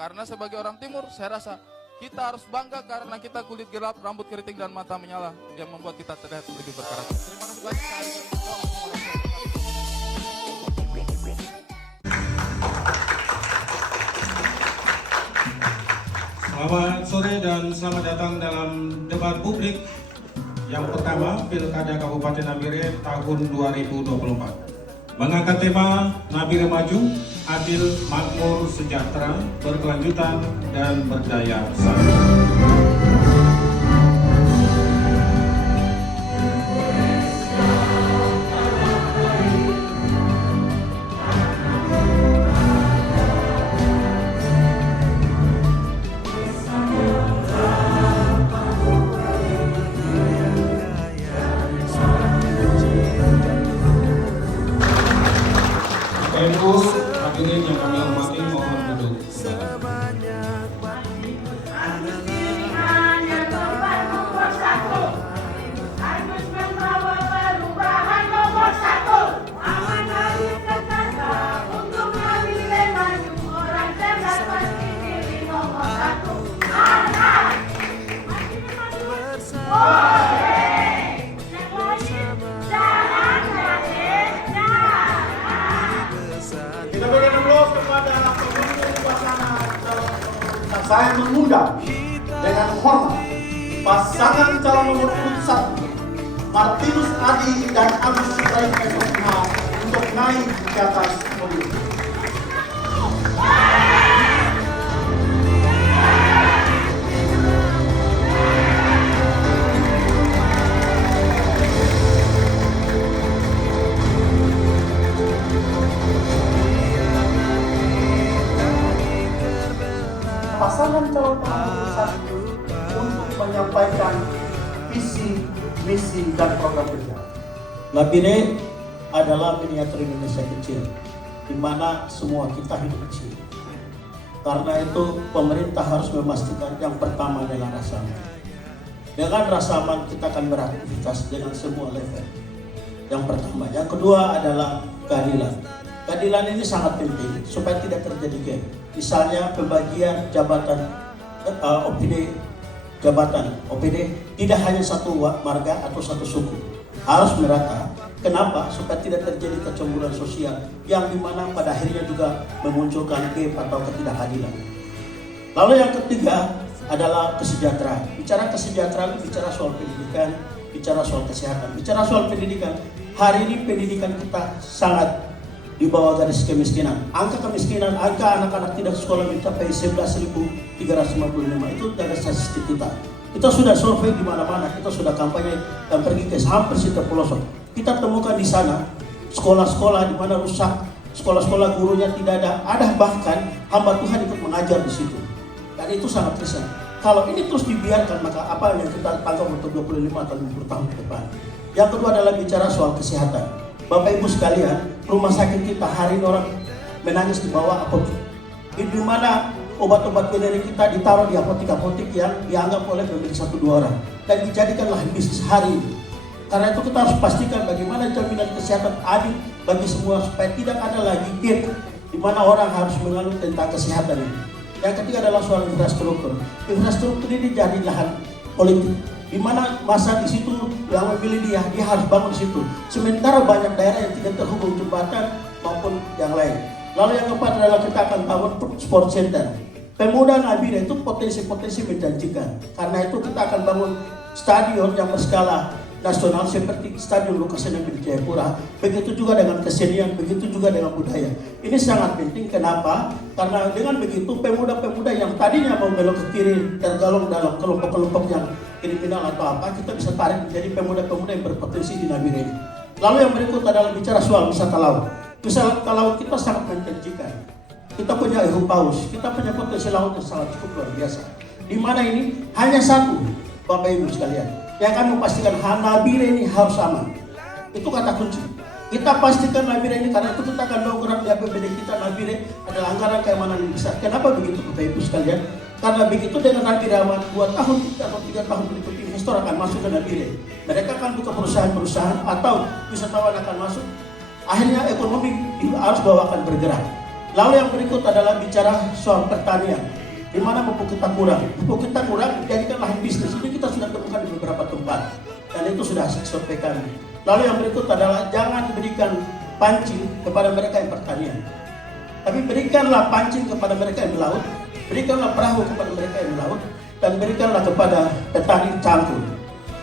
Karena sebagai orang timur, saya rasa kita harus bangga karena kita kulit gelap, rambut keriting dan mata menyala yang membuat kita terlihat lebih berkarakter. Terima kasih banyak. Selamat sore dan selamat datang dalam debat publik yang pertama Pilkada Kabupaten Nabire tahun 2024. Mengangkat tema Nabire Maju, Adil, Makmur, Sejahtera, Berkelanjutan, dan Berdaya Saing. Ibu, hadirin yang kami hormati, mohon duduk. Pilihan yang tepat nomor 1 harus membawa perubahan nomor 1. Aman harus tertata untuk Nabire Maju. Orang cerdas pasti pilih nomor 1. Anak Nabire Maju boleh. Yang lain jangan jalan. Kita berikan aplaus kepada pemimpin pelaksana calon. Saya mengundang dengan hormat pasangan calon nomor urut 1 Martinus Adi dan Agus Ibrahim SMH untuk naik ke atas podium. Pasangan calon nomor 1 untuk menyampaikan visi, misi, dan program kerja. Nabire adalah miniatur Indonesia kecil, di mana semua kita hidup kecil. Karena itu pemerintah harus memastikan yang pertama adalah rasa aman. Dengan rasa aman kita akan beraktivitas dengan semua level. Yang pertama, yang kedua adalah keadilan. Keadilan ini sangat penting supaya tidak terjadi gap. Misalnya pembagian jabatan OPD, jabatan OPD tidak hanya satu marga atau satu suku, harus merata. Kenapa? Supaya tidak terjadi kecemburuan sosial yang dimana pada akhirnya juga memunculkan gap atau ketidakadilan. Lalu yang ketiga adalah kesejahteraan. Bicara kesejahteraan, bicara soal pendidikan, bicara soal kesehatan, bicara soal pendidikan. Hari ini pendidikan kita sangat di bawah garis kemiskinan. Angka kemiskinan, angka anak-anak tidak sekolah mencapai 11.355. Itu dari statistik kita. Kita sudah survei di mana-mana, kita sudah kampanye dan pergi ke hampir setiap pelosok. Kita temukan di sana sekolah-sekolah di mana rusak, sekolah-sekolah gurunya tidak ada bahkan hamba Tuhan ikut mengajar di situ. Dan itu sangat riskan. Kalau ini terus dibiarkan, maka apa yang kita tangkap untuk 25 atau 50 tahun ke depan? Yang kedua adalah bicara soal kesehatan. Bapak Ibu sekalian, rumah sakit kita hari ini orang menangis di bawah apotek. Di mana obat-obat generik kita ditaruh di apotek-apotek yang dianggap oleh pemilik 1-2 orang dan dijadikanlah bisnis hari ini. Karena itu kita harus pastikan bagaimana jaminan kesehatan adil bagi semua supaya tidak ada lagi gap di mana orang harus mengeluh tentang kesehatan ini. Yang ketiga adalah soal infrastruktur. Infrastruktur ini jadi lahan politik, di mana masa di situ yang memilih dia harus bangun di situ. Sementara banyak daerah yang tidak terhubung jembatan maupun yang lain. Lalu yang keempat adalah kita akan bangun sport center. Pemuda Nabire itu potensi-potensi menjanjikan. Karena itu kita akan bangun stadion yang berskala nasional seperti Stadion Lukas NMB di Jayapura. Begitu juga dengan kesenian, begitu juga dengan budaya. Ini sangat penting. Kenapa? Karena dengan begitu pemuda-pemuda yang tadinya mau belok ke kiri tergolong dalam kelompok-kelompok yang kriminal atau apa, kita bisa tarik menjadi pemuda-pemuda yang berpotensi di Nabire ini. Lalu yang berikut adalah bicara soal wisata laut. Wisata laut kita sangat menjanjikan. Kita punya Ihu Paus, kita punya potensi laut yang sangat cukup luar biasa. Di mana ini hanya satu, Bapak Ibu sekalian, yang akan memastikan Nabire ini harus aman. Itu kata kunci. Kita pastikan Nabire ini, karena itu kita akan dongkrak di APBD kita. Nabire adalah anggaran keamanan yang besar. Kenapa begitu Bapak Ibu sekalian? Karena begitu dengan Nabire aman, 2 tahun atau 3 tahun berikutnya investor akan masuk ke Nabire. Mereka akan buka perusahaan-perusahaan atau wisatawan akan masuk. Akhirnya ekonomi harus bawakan bergerak. Lalu yang berikut adalah bicara soal pertanian, di mana pupuk kita kurang. Pupuk kita kurang, jadikan lahan bisnis. Ini kita sudah temukan di beberapa tempat, dan itu sudah survei kami. Lalu yang berikut adalah jangan berikan pancing kepada mereka yang pertanian, tapi berikanlah pancing kepada mereka yang melaut, berikanlah perahu kepada mereka yang melaut, dan berikanlah kepada petani cangkul.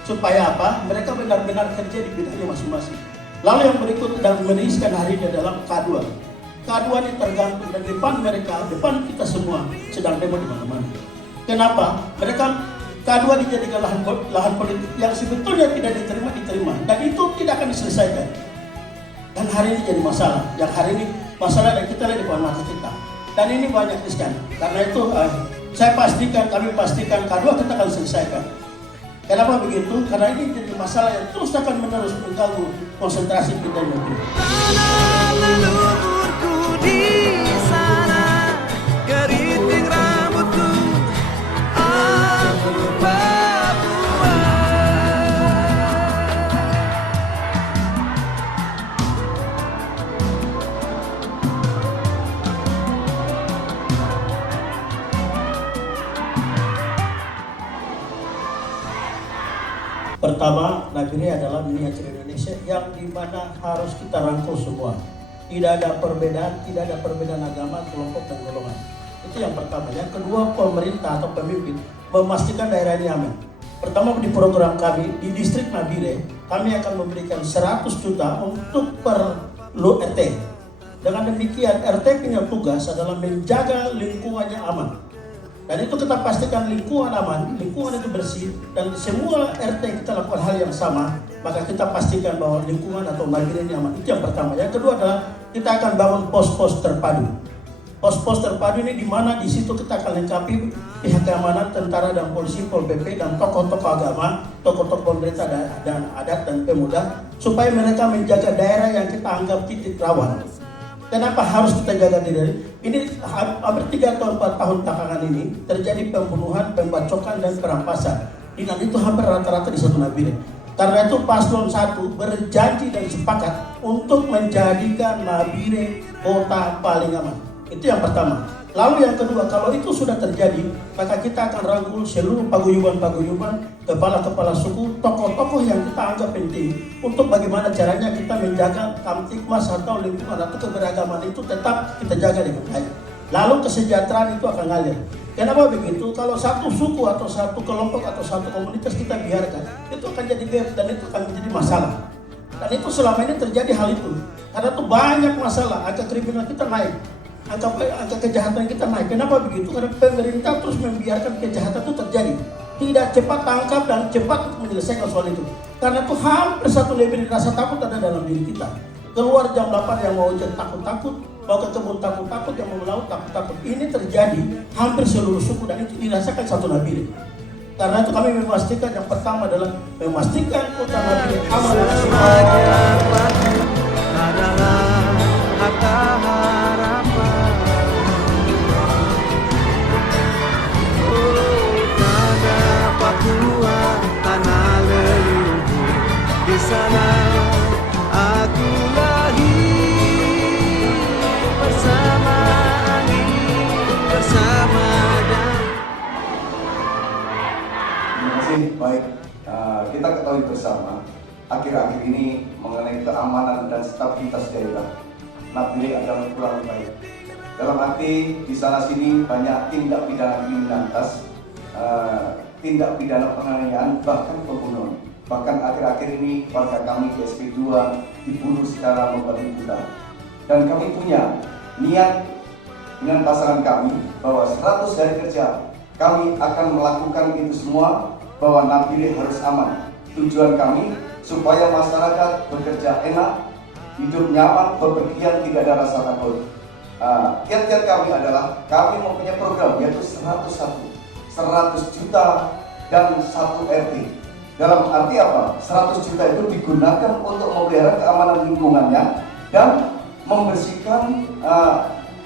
Supaya apa? Mereka benar-benar kerja di bidangnya masing-masing. Lalu yang berikut dan menuliskan hari ini adalah K2. K2 ini tergantung dan depan mereka, depan kita semua sedang demo di mana-mana. Kenapa? Mereka K2 dijadikan lahan politik yang sebetulnya tidak diterima, dan itu tidak akan diselesaikan. Dan hari ini jadi masalah. Yang hari ini masalah yang kita lihat di depan mata kita. Dan ini banyak riskan. Karena itu kami pastikan K2 kita akan selesaikan. Kenapa begitu? Karena ini jadi masalah yang terus akan menerus mengganggu konsentrasi kita di negeri. Leluhurku di sana, keriting rambutku, aku Papua. Pertama, Nabire adalah miniatur Indonesia yang dimana harus kita rangkul semua. Tidak ada perbedaan agama, kelompok dan golongan. Itu yang pertama. Yang kedua, pemerintah atau pemimpin memastikan daerah ini aman. Pertama, di program kami di distrik Nabire, kami akan memberikan 100 juta untuk per RT. Dengan demikian, RT punya tugas adalah menjaga lingkungannya aman. Dan itu kita pastikan lingkungan aman, lingkungan itu bersih, dan semua RT kita lakukan hal yang sama, maka kita pastikan bahwa lingkungan atau Nabire ini aman. Itu yang pertama. Yang kedua adalah kita akan bangun pos-pos terpadu. Pos-pos terpadu ini di mana di situ kita akan lengkapi pihak keamanan, tentara dan polisi, Pol PP dan tokoh-tokoh agama, tokoh-tokoh pemerintah dan adat dan pemuda, supaya mereka menjaga daerah yang kita anggap titik rawan. Kenapa harus kita jaga diri? Ini hampir 3 atau 4 tahun belakangan ini terjadi pembunuhan, pembacokan dan perampasan. Dan itu hampir rata-rata di satu Nabire. Karena itu Paslon 1 berjanji dan sepakat untuk menjadikan Nabire kota paling aman. Itu yang pertama. Lalu yang kedua, kalau itu sudah terjadi, maka kita akan rangkul seluruh paguyuban, kepala-kepala suku, tokoh-tokoh yang kita anggap penting untuk bagaimana caranya kita menjaga kamtipmas atau lingkungan atau keberagaman itu tetap kita jaga dengan baik. Lalu kesejahteraan itu akan ngalir. Kenapa begitu? Kalau satu suku atau satu kelompok atau satu komunitas kita biarkan, itu akan jadi gap dan itu akan menjadi masalah. Dan itu selama ini terjadi hal itu. Karena itu banyak masalah, angka kriminal kita naik. Angka kejahatan kita naik. Kenapa begitu? Karena pemerintah terus membiarkan kejahatan itu terjadi. Tidak cepat tangkap dan cepat untuk menyelesaikan soal itu. Karena itu hampir satu level rasa takut ada dalam diri kita. Keluar jam 8 yang mau hujan takut-takut, mau ke kebun takut-takut, yang mau melaut takut-takut. Ini terjadi hampir seluruh suku dan itu dirasakan satu Nabire. Karena itu kami memastikan yang pertama adalah memastikan kota Nabire aman dan adalah harta harapan. Tanah Papua, tanah leluhur, di sana aku lahir bersama angin, bersama damai. Terima kasih. Baik, kita ketahui bersama akhir-akhir ini mengenai keamanan dan stabilitas daerah, Nabire adalah kurang baik. Dalam arti di sana sini banyak tindak pidana kriminalitas, tindak pidana penganiayaan, bahkan pembunuhan. Bahkan akhir-akhir ini warga kami di SP2 dibunuh secara membabi buta. Dan kami punya niat dengan pasangan kami bahwa 100 hari kerja kami akan melakukan itu semua, bahwa Nabire harus aman. Tujuan kami supaya masyarakat bekerja enak, hidup nyaman, bepergian tidak ada rasa takut. Kiat-kiat kami adalah kami mempunyai program yaitu 101, 100 juta dan 1 RT. Dalam arti apa? 100 juta itu digunakan untuk memelihara keamanan lingkungannya dan membersihkan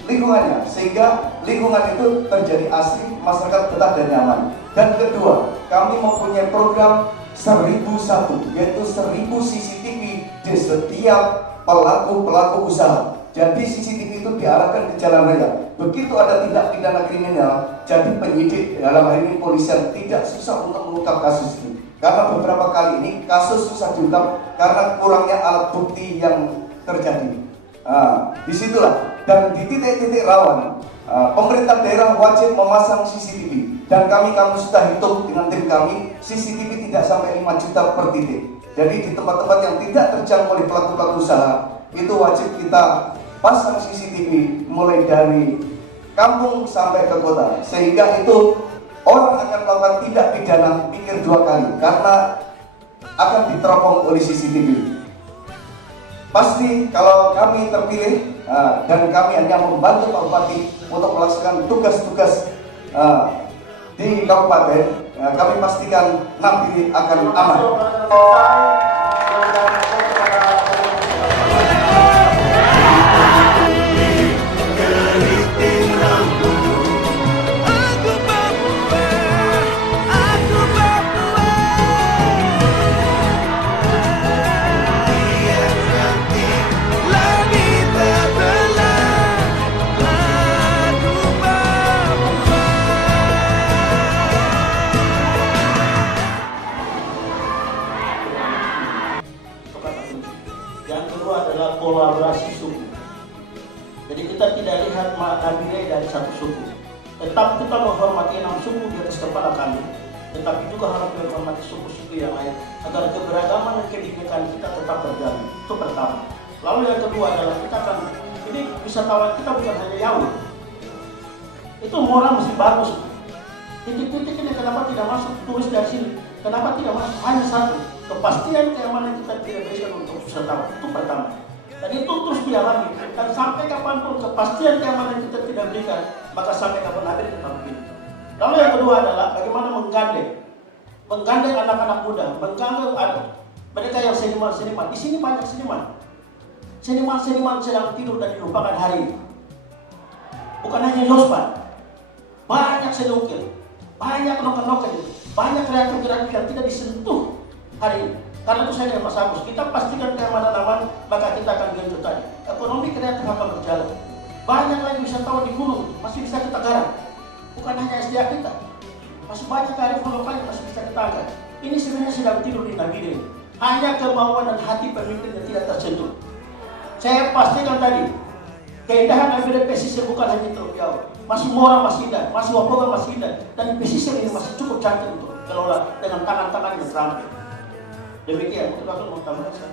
lingkungannya, sehingga lingkungan itu terjadi asri, masyarakat betah dan nyaman. Dan kedua, kami mempunyai program 1001, yaitu 1000 CCTV di setiap pelaku usaha. Jadi CCTV itu diarahkan ke jalan raya. Begitu ada tindak pidana kriminal, jadi penyidik dalam hal ini polisian tidak susah untuk mengungkap kasus ini. Karena beberapa kali ini kasus susah diungkap karena kurangnya alat bukti yang terjadi. Disitulah dan di titik-titik rawan, pemerintah daerah wajib memasang CCTV. Dan kami sudah hitung dengan tim kami, CCTV tidak sampai 5 juta per titik. Jadi di tempat-tempat yang tidak terjangkau oleh pelaku-pelaku usaha, itu wajib kita pasang CCTV mulai dari kampung sampai ke kota, sehingga itu orang akan melakukan tindak pidana pikir 2 kali karena akan diteropong oleh CCTV. Pasti kalau kami terpilih dan kami hanya membantu Pak Bupati untuk melaksanakan tugas-tugas di kabupaten, kami pastikan Nabire akan aman. Yang kedua adalah kolaborasi suku. Jadi kita tidak lihat Nabire dari satu suku. Tetap kita menghormati 6 suku di atas kepala kami, tetapi juga harus menghormati suku-suku yang lain agar keberagaman dan kebinekaan kita tetap terjaga. Itu pertama. Lalu yang kedua adalah kita akan, ini wisatawan kita bukan hanya Yawi. Itu moral mesti bagus. Titik-titik ini kenapa tidak masuk turis dari sini? Kenapa tidak masuk hanya satu? Kepastian keamanan kita tidak berikan untuk wisatawan. Itu pertama. Dan itu terus dialami. Dan sampai kapanpun kepastian keamanan kita tidak berikan, maka sampai kapan Nabire tetap begini. Lalu yang kedua adalah bagaimana menggandeng anak-anak muda, menggandeng mereka yang seniman-seniman. Di sini banyak seniman. Seniman sedang tidur dan dilupakan hari ini. Bukan hanya Yospan, banyak sedukir, banyak noken-noken, banyak kreatif-kreatif yang tidak disentuh hari ini. Karena itu saya dengan Mas Agus, kita pastikan keamanan aman, maka kita akan genjot tadi. Ekonomi kreatif akan berjalan. Banyak lagi wisatawan di gunung, masih bisa kita garap. Bukan hanya SDA kita, masih banyak kearifan lokal yang masih bisa kita angkat. Ini sebenarnya sedang tidur di Nabire. Hanya kemauan dan hati pemimpin yang tidak tersentuh. Saya pastikan tadi, keindahan Nabire pesisir bukan hanya Teluk Jawa. Masih Mora masih indah, masih Wapoga masih indah, dan pesisir ini masih cukup cantik untuk kelola dengan tangan-tangan yang terampil. Demikian, untuk aku mau tambahkan.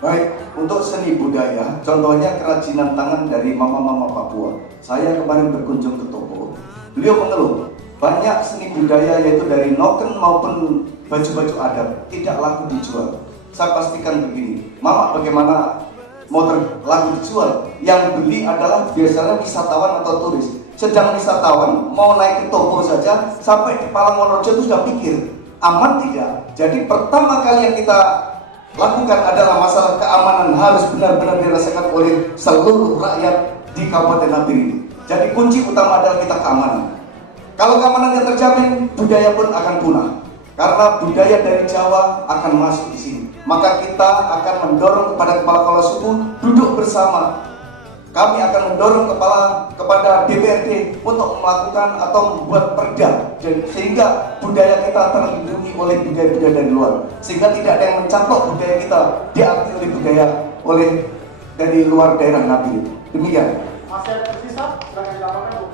Baik, untuk seni budaya, contohnya kerajinan tangan dari mama-mama Papua. Saya kemarin berkunjung ke toko, beliau mengeluh banyak seni budaya yaitu dari noken maupun baju-baju adat tidak laku dijual. Saya pastikan begini, mama bagaimana mau laku dijual? Yang beli adalah biasanya wisatawan atau turis. Sedang wisatawan mau naik ke toko saja sampai di Palangonojo itu sudah pikir aman tidak. Jadi pertama kali yang kita lakukan adalah masalah keamanan harus benar-benar dirasakan oleh seluruh rakyat di Kabupaten Nabire ini. Jadi kunci utama adalah kita keamanan. Kalau keamanan yang terjamin, budaya pun akan punah. Karena budaya dari Jawa akan masuk di sini. Maka kita akan mendorong kepada kepala-kepala suku duduk bersama. Kami akan mendorong kepada DPRD untuk melakukan atau membuat perda sehingga budaya kita terlindungi oleh budaya-budaya dari luar, sehingga tidak ada yang mencaplok budaya kita diakui oleh budaya dari luar daerah Nabire. Demikian. Masih ada tersisa, silakan dilaporkan.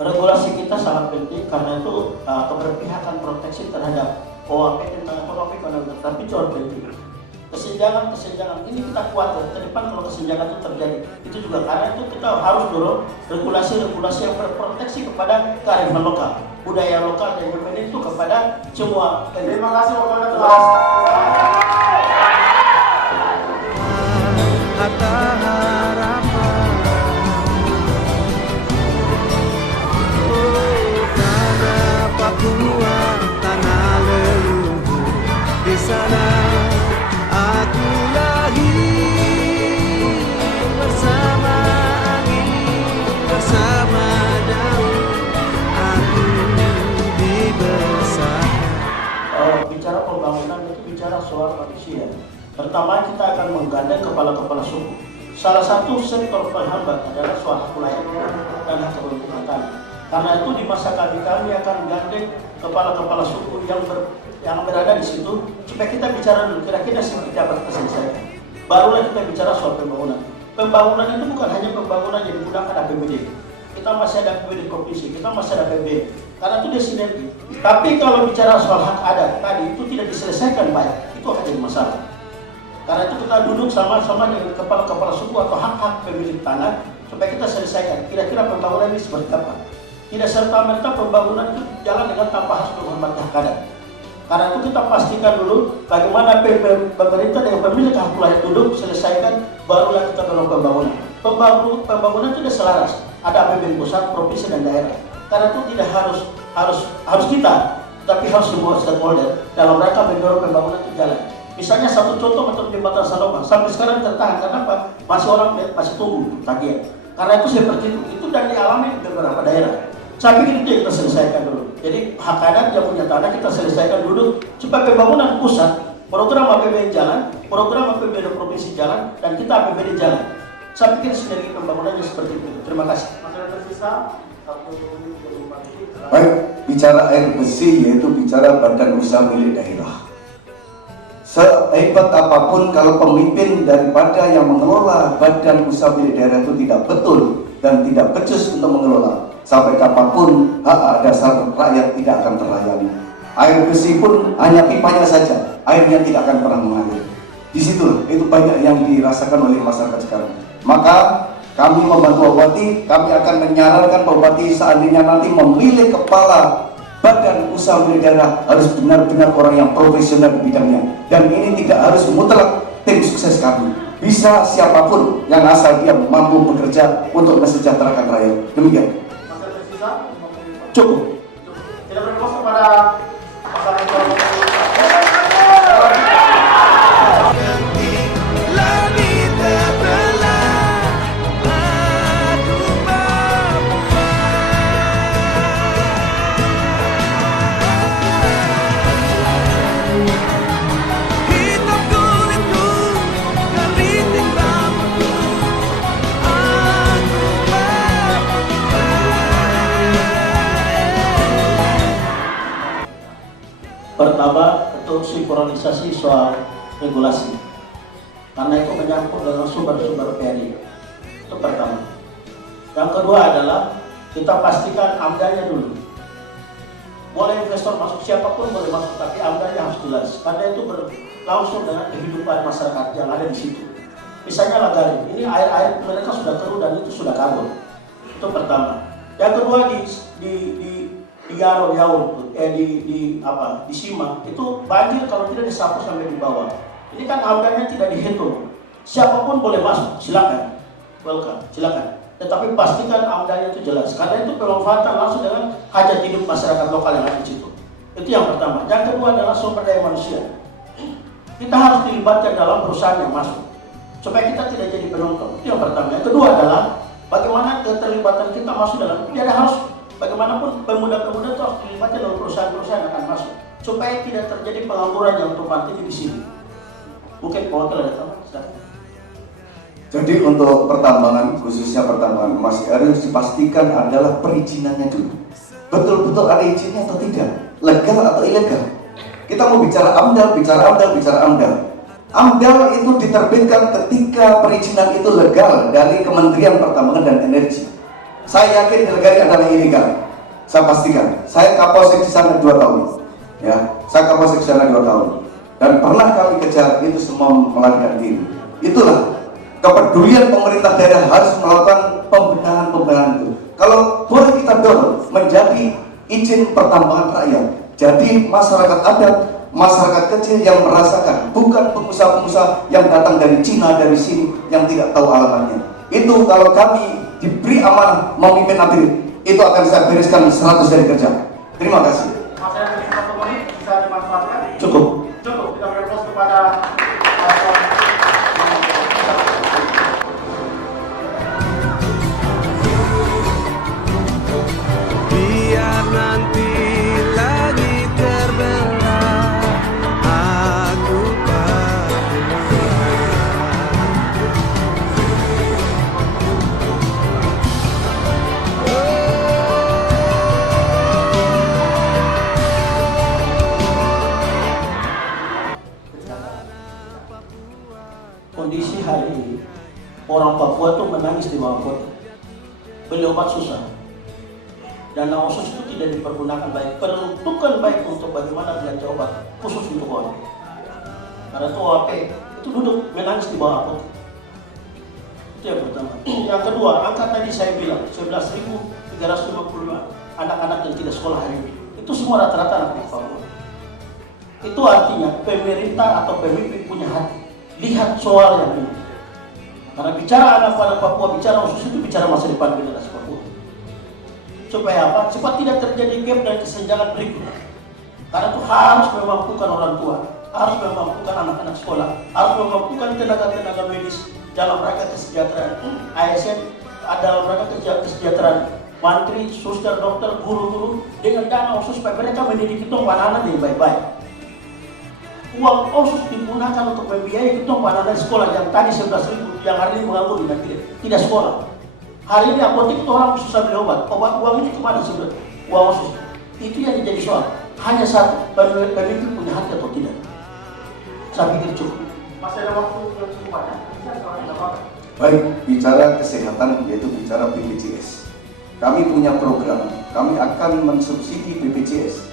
Regulasi kita sangat penting karena itu keberpihakan proteksi terhadap OAP tentang ekonomi, tapi jauh penting. Kesenjangan ini kita kuat ke depan kalau kesenjangan itu terjadi. Itu juga karena itu kita harus dorong regulasi-regulasi yang berproteksi kepada kearifan lokal, budaya lokal dan itu kepada semua. Terima kasih kepada Tuhan. Harta harapan, tanah Papua, tanah leluhur, di sana aku lahir bersama angin, bersama daun, aku dibesarkan. Bicara pembangunan itu bicara soal manusia. Pertama kita akan menggandeng kepala-kepala suku. salah satu sektor penghambat adalah soal hak layak dan hak keberuntungan tanah. Karena itu di masa kami akan gandeng kepala-kepala suku yang berada di situ supaya kita bicara dulu kira-kira seperti apa kita selesaikan. Barulah kita bicara soal pembangunan. Pembangunan itu bukan hanya pembangunan yang digunakan APBD. Kita masih ada APBD provinsi, kita masih ada APBD. Karena itu dia sinergi. Tapi kalau bicara soal hak adat tadi itu tidak diselesaikan baik, itu akan jadi masalah. Karena itu kita duduk sama-sama dengan kepala-kepala suku atau hak-hak pemilik tanah supaya kita selesaikan kira-kira pembangunan ini seperti apa. Tidak serta-merta pembangunan itu jalan dengan tanpa harus menghormati hak adat. Karena itu kita pastikan dulu bagaimana pemerintah dengan pemilik hak layak duduk selesaikan, barulah kita dorong pembangunan. Pembangunan itu sudah selaras, ada APBD pusat, provinsi dan daerah. Karena itu tidak harus kita, tapi harus semua stakeholder dalam rangka mendorong pembangunan itu jalan. Misalnya satu contoh untuk jembatan Saloma sampai sekarang tertahan karena apa? Masih tunggu tagihan. Karena itu seperti itu dan dialami di beberapa daerah. Saya pikir itu yang kita selesaikan dulu. Jadi hak adat yang punya tanah kita selesaikan dulu supaya pembangunan pusat, program APBD jalan, program APBD provinsi jalan, dan kita APBD jalan. Saya pikir sinergi pembangunannya seperti itu. Terima kasih. Masih tersisa 1 menit. Baik, bicara air bersih yaitu bicara badan usaha milik daerah. Sehebat apapun kalau pemimpin daripada yang mengelola badan usaha milik daerah itu tidak betul dan tidak becus untuk mengelola, sampai kapanpun hak dasar rakyat tidak akan terlayani. Air bersih pun hanya pipanya saja, airnya tidak akan pernah mengalir. Di situ itu banyak yang dirasakan oleh masyarakat sekarang. Maka kami membantu Pak Bupati, kami akan menyarankan Pak Bupati seandainya nanti memilih kepala badan usaha milik daerah harus benar-benar orang yang profesional di bidangnya, dan ini tidak harus mutlak tim sukses kami, bisa siapapun yang asal dia mampu bekerja untuk mesejahterakan rakyat. Demikian. Masih tersisa? Cukup. Tidak berfokus kepada pasangan calon. Pertama, untuk sinkronisasi soal regulasi, karena itu menyangkut dengan sumber-sumber PRI. Itu pertama. Yang kedua adalah kita pastikan AMDA-nya dulu. Boleh investor masuk, siapapun boleh masuk, tapi AMDA-nya harus jelas, karena itu berlangsung dengan kehidupan masyarakat yang ada di situ. Misalnya Lagari, ini air mereka sudah keruh dan itu sudah kabur. Itu pertama. Yang kedua di Yaun, di Sima itu banjir kalau tidak disapu sampai di bawah. Ini kan AMDA-nya tidak dihitung. Siapapun boleh masuk, silakan, welcome, silakan. Tetapi pastikan AMDA-nya itu jelas. Karena itu pemanfaatan langsung dengan hajat hidup masyarakat lokal yang ada di situ. Itu yang pertama. Yang kedua adalah sumber daya manusia. Kita harus dilibatkan dalam perusahaan yang masuk supaya kita tidak jadi penonton. Itu yang pertama. Yang kedua adalah bagaimana keterlibatan kita masuk dalam. Tidak harus. Bagaimanapun pemuda-pemuda itu harus dilibatkan dalam perusahaan-perusahaan yang akan masuk supaya tidak terjadi pengangguran yang otomatis di sini. Mungkin kalau ada tambahan, silakan. Jadi untuk pertambangan, khususnya pertambangan emas, harus dipastikan adalah perizinannya dulu. Betul-betul ada izinnya atau tidak, legal atau ilegal. Kita mau bicara AMDAL, bicara AMDAL. AMDAL itu diterbitkan ketika perizinan itu legal dari Kementerian Pertambangan dan Energi. Saya yakin Lagari adalah ilegal. Saya pastikan. Saya Kapolsek di sana 2 tahun. Ya, saya Kapolsek di sana 2 tahun. Dan pernah kami kejar itu semua melarikan diri. Itulah kepedulian pemerintah daerah harus melakukan pembenahan itu. Kalau boleh kita dorong menjadi izin pertambangan rakyat. Jadi masyarakat adat, masyarakat kecil yang merasakan, bukan pengusaha-pengusaha yang datang dari Cina, dari sini yang tidak tahu alamatnya. Itu kalau kami diberi amanah memimpin APBD, itu akan saya bereskan 100 hari kerja. Terima kasih. Masih ada 1 menit, bisa dimanfaatkan. Cukup. Kita berfokus kepada biar nanti langit terbelah, aku obat susah. Dana khusus itu tidak dipergunakan baik, peruntukan baik untuk bagaimana belanja obat khusus untuk OAP. Karena itu OAP itu duduk menangis di bawah apotek. Itu yang pertama. Yang kedua, angka tadi saya bilang 11.355 anak-anak yang tidak sekolah hari ini. Itu semua rata-rata anak Papua. Itu artinya pemerintah atau pemimpin punya hati. Lihat soal yang ini. Karena bicara anak-anak Papua, bicara khusus itu bicara masa depan generasi Papua. Supaya apa? Cepat tidak terjadi gap dan kesenjangan berikutnya. Karena itu harus memampukan orang tua, harus memampukan anak-anak sekolah, harus memampukan tenaga-tenaga medis dalam rangka kesejahteraan ASN, dalam rangka kesejahteraan mantri, suster, dokter, guru-guru dengan dana khusus supaya mereka mendidik kita anak-anak dengan baik-baik. Uang khusus digunakan untuk membiayai kita anak-anak sekolah yang tadi 11.000 yang hari ini menganggur tidak sekolah. Hari ini apotek itu orang susah beli obat uang ini kemana sebenarnya? Uang khusus. Itu yang jadi soal. Hanya satu, pemimpin punya hati atau tidak? Saya pikir cukup. Masih ada waktu yang cukup banyak. Baik, bicara kesehatan yaitu bicara BPJS. Kami punya program, kami akan mensubsidi BPJS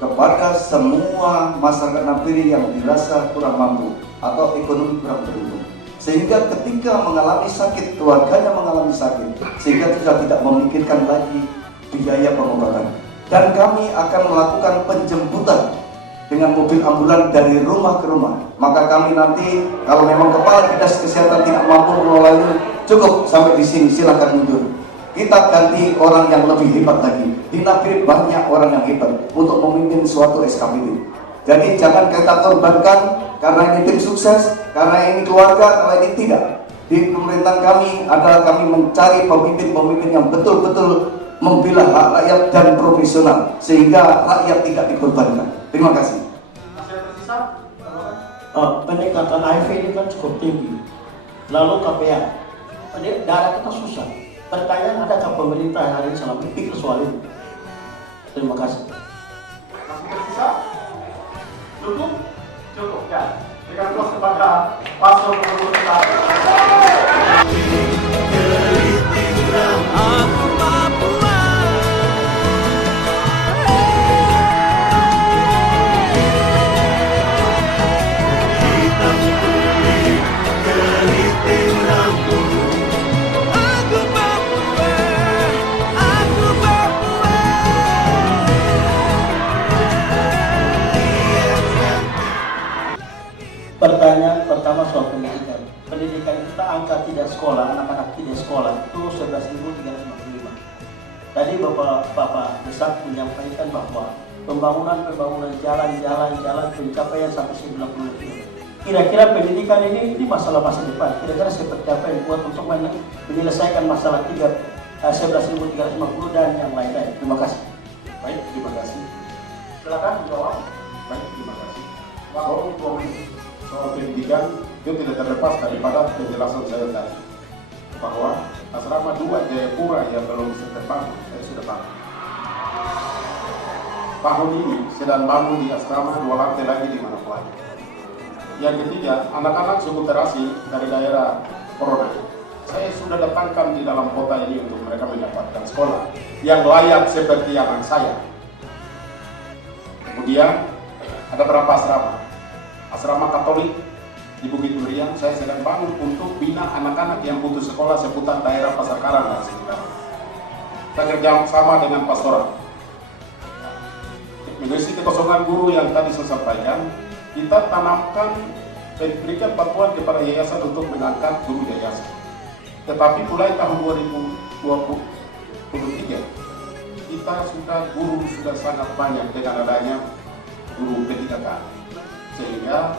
kepada semua masyarakat Nabire yang dirasa kurang mampu atau ekonomi kurang beruntung. Sehingga ketika mengalami sakit, keluarganya mengalami sakit, sehingga sudah tidak memikirkan lagi biaya pengobatan. Dan kami akan melakukan penjemputan dengan mobil ambulan dari rumah ke rumah. Maka kami nanti, kalau memang kepala dinas kesehatan tidak mampu mengelola ini, cukup sampai di sini, silakan mundur. Kita ganti orang yang lebih hebat lagi. Di Nabire banyak orang yang hebat untuk memimpin suatu SKPD. Jadi jangan kita korbankan karena ini tim sukses, karena ini keluarga, karena ini tidak. Di pemerintahan kami adalah kami mencari pemimpin-pemimpin yang betul-betul membela hak rakyat dan profesional sehingga rakyat tidak dikorbankan. Terima kasih. Masih ada tersisa? Peningkatan HIV ini kan cukup tinggi. Lalu KPA, darah kita susah. Pertanyaan, adakah pemerintah hari ini selama ini pikir soal ini? Terima kasih. Masih tersisa? Cukup? Cukup ya. Berikan aplaus kepada Paslon nomor 1. Aku Papua. Hitam kulit, keriting rambut. Aku Papua, aku Papua. Pertanyaan pertama soal pendidikan. Pendidikan kita angka tidak sekolah, anak-anak tidak sekolah itu 11.355. Tadi Bapak Desak menyampaikan bahwa pembangunan jalan pencapaian sampai 90 km. Kira-kira pendidikan ini masalah masa depan. Kira-kira seperti apa yang buat untuk menyelesaikan masalah 11.350 dan yang lain-lain. Terima kasih. Baik, terima kasih. Silakan dijawab. Baik, terima kasih. Soal pendidikan itu tidak terlepas daripada penjelasan saya tadi bahwa asrama 2 Jayapura yang belum bisa terbangun, saya sudah bangun. Tahun ini sedang bangun di asrama 2 lantai lagi di Manokwari. Yang ketiga, anak-anak suku terasi dari daerah Corona. Saya sudah datangkan di dalam kota ini untuk mereka mendapatkan sekolah yang layak seperti anak saya. Kemudian ada berapa asrama? Asrama Katolik di Bukit Durian, saya sedang bangun untuk bina anak-anak yang putus sekolah seputar daerah Pasar Karang dan sekitar. Kita kerja sama dengan pastoral. Mengisi kekosongan guru yang tadi saya sampaikan, kita tanamkan dan berikan bantuan kepada yayasan untuk mengangkat guru yayasan. Tetapi mulai tahun 2023, kita guru sudah sangat banyak dengan adanya guru P3K. Sehingga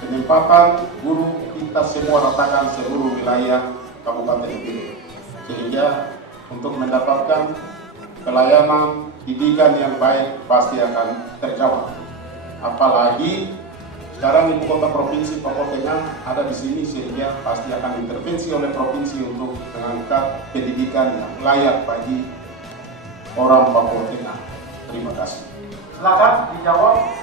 penempatan guru kita semua ratakan seluruh wilayah Kabupaten Nabire. Sehingga untuk mendapatkan pelayanan pendidikan yang baik pasti akan terjawab. Apalagi sekarang ibu kota provinsi Papua Tengah ada di sini, sehingga pasti akan intervensi oleh provinsi untuk mengangkat pendidikan yang layak bagi orang Papua Tengah. Terima kasih. Silakan dijawab.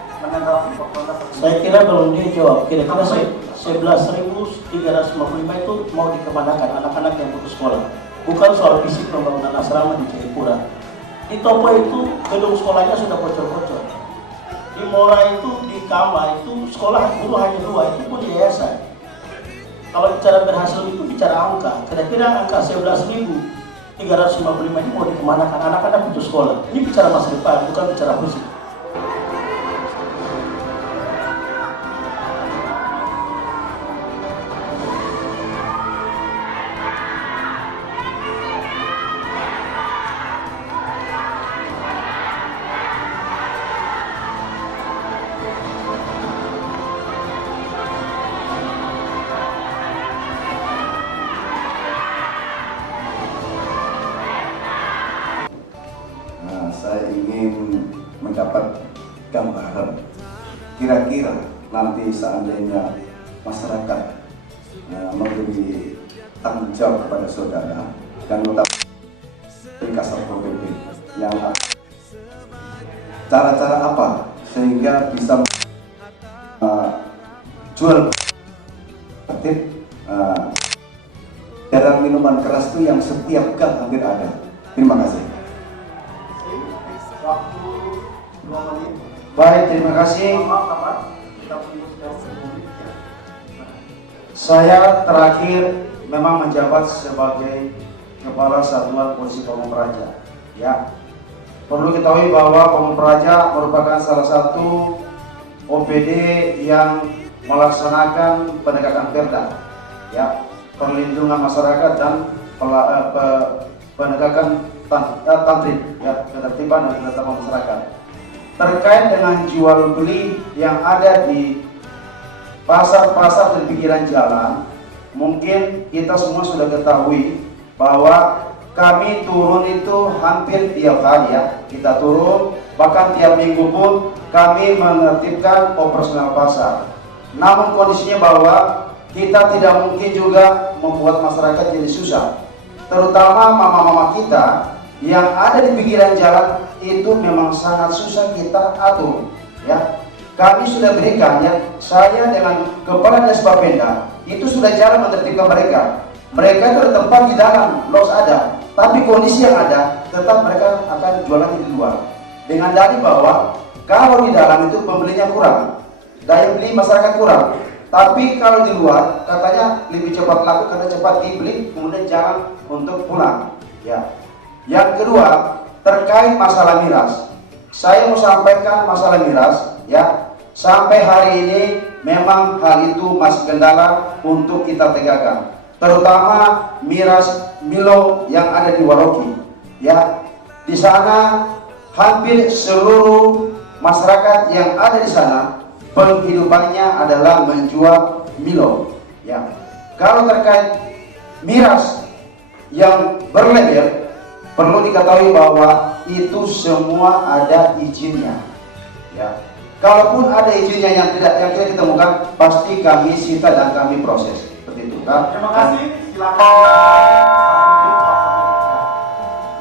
Saya kira belum dijawab. Kira-kira 11.355 itu mau dikemanakan anak-anak yang putus sekolah. bukan soal fisik pembangunan asrama di Jayapura. Di Topo itu gedung sekolahnya sudah bocor-bocor. Di Mora itu, di Kama itu sekolah dulu hanya 2, itu pun yayasan. Kalau bicara berhasil itu bicara angka, kira-kira angka 11.355 ini mau dikemanakan anak-anak putus sekolah. Ini bicara masa depan, bukan bicara fisik. Saya ingin mendapat gambaran kira-kira nanti seandainya masyarakat memberi tanggung jawab kepada saudara dan di Kasatpol PP yang cara-cara apa sehingga bisa jual jarang minuman keras itu yang setiap gang hampir ada. Terima kasih. Waktu 2 menit. Baik, terima kasih. Saya terakhir memang menjabat sebagai Kepala Satuan Polisi Pamung Praja. Ya, perlu diketahui bahwa Pamung Praja merupakan salah satu OPD yang melaksanakan penegakan perda, ya, perlindungan masyarakat dan penegakan tantrim, ya, ketertiban dan ketetapan masyarakat. Terkait dengan jual beli yang ada di pasar-pasar dan pinggiran jalan, mungkin kita semua sudah ketahui bahwa kami turun itu hampir tiap hari, ya, kita turun, bahkan tiap minggu pun kami menertibkan operasional pasar. Namun kondisinya bahwa kita tidak mungkin juga membuat masyarakat jadi susah, terutama mama-mama kita yang ada di pinggiran jalan itu memang sangat susah kita atur, ya. Kami sudah berikan, ya, saya dengan Kepala Dinas Bapenda itu sudah jalan menertibkan mereka. Mereka bertempat di dalam, los ada, tapi kondisi yang ada tetap mereka akan jualan di luar. Dengan dalih bahwa kalau di dalam itu pembelinya kurang, daya beli masyarakat kurang. Tapi kalau di luar katanya lebih cepat laku karena cepat dibeli, kemudian jalan untuk pulang, ya. Yang kedua, terkait masalah miras. Saya mau sampaikan masalah miras, ya. Sampai hari ini memang hal itu masih kendala untuk kita tegakkan. Terutama miras Milo yang ada di Waroki, ya. Di sana hampir seluruh masyarakat yang ada di sana penghidupannya adalah menjual Milo, ya. Kalau terkait miras yang berlabel, perlu diketahui bahwa itu semua ada izinnya, ya. Kalaupun ada izinnya yang tidak kita temukan, pasti kami sita dan kami proses. Seperti itu, kan? Terima kasih. Silakan.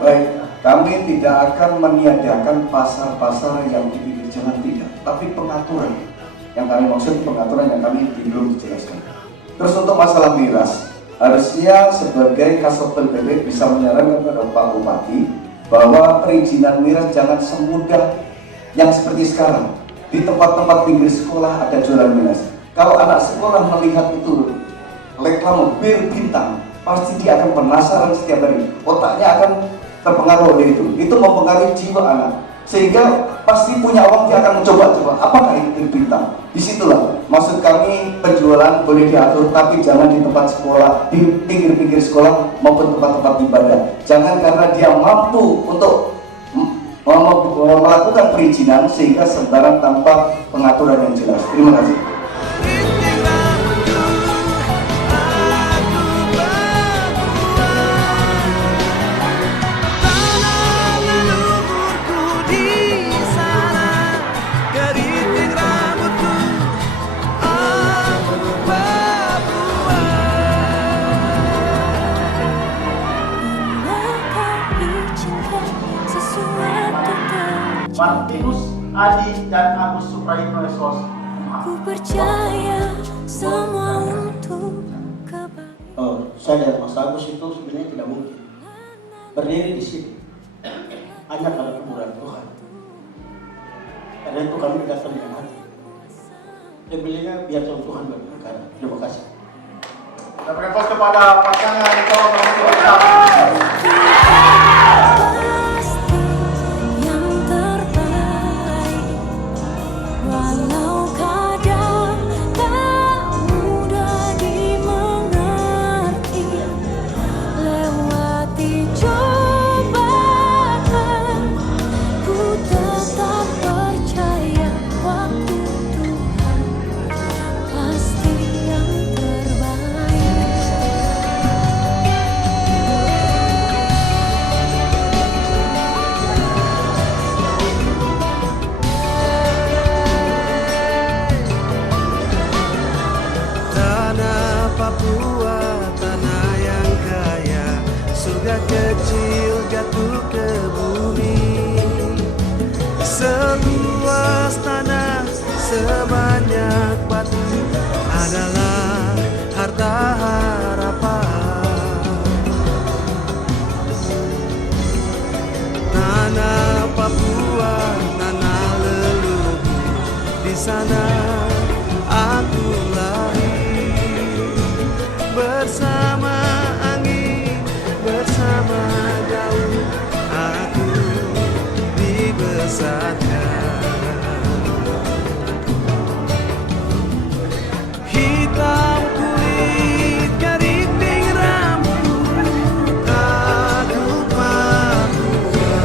Baik, kami tidak akan meniadakan pasar-pasar yang di pinggir jalan, tidak, tapi pengaturan. Yang kami maksud pengaturan yang kami belum dijelaskan. Terus untuk masalah miras, harusnya sebagai Kasatpol PP bisa menyarankan kepada Pak Bupati bahwa perizinan miras jangan semudah yang seperti sekarang. Di tempat-tempat pinggir sekolah ada jualan miras. Kalau anak sekolah melihat itu reklame bir bintang, pasti dia akan penasaran setiap hari. Otaknya akan terpengaruh oleh itu. Itu mempengaruhi jiwa anak. Sehingga pasti punya uang dia akan mencoba-coba. Apakah ini bir bintang? Disitulah maksud kami penjualan boleh diatur, tapi jangan di tempat sekolah, di pinggir-pinggir sekolah maupun tempat-tempat ibadah. Jangan karena dia mampu untuk melakukan perizinan sehingga sembarang tanpa pengaturan yang jelas. Terima kasih. Martinus Adi dan Agus Supraitno Sos. Ku percaya semua untuk kebaikan. Saya dan Mas Agus itu sebenarnya tidak mungkin. berdiri di sini hanya karena kemurahan Tuhan. Karena itu kami datang dengan hati. Lebih-lebihnya biar Tuhan berperkara. Terima kasih. Kita berikan pos kepada pasangan calon nomor urut 1. Yang terbaik, walau kadang tak mudah dimengerti, lewati cobaan, ku tetap percaya waktu Tuhan pasti yang terbaik. Tanah Papua, tanah yang kaya, surga kecil jatuh ke bumi. Seluas tanah, sebanyak batu adalah harta harapan. Tanah Papua, tanah leluhur, di sana aku lahir. Bersama angin, bersama daun, aku dibesarkan. Hitam kulit, keriting rambut, aku Papua.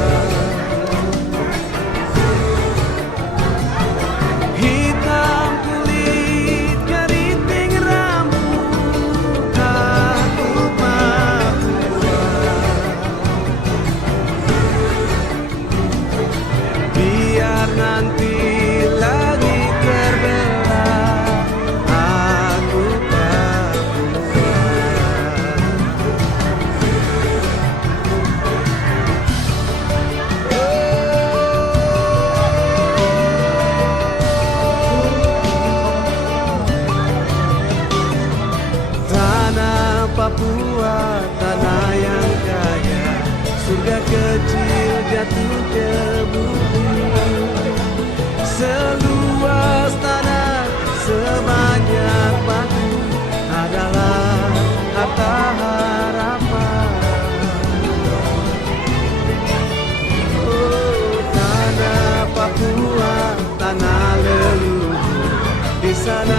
Hitam kulit, keriting rambut, aku Papua. Biar nanti lagi terbelah, aku Papua. Tanah Papua, tanah yang kaya, surga kecil jatuh ke bumi. Seluas tanah, sebanyak batu adalah harta harapan. Oh, tanah Papua, tanah leluhur, di sana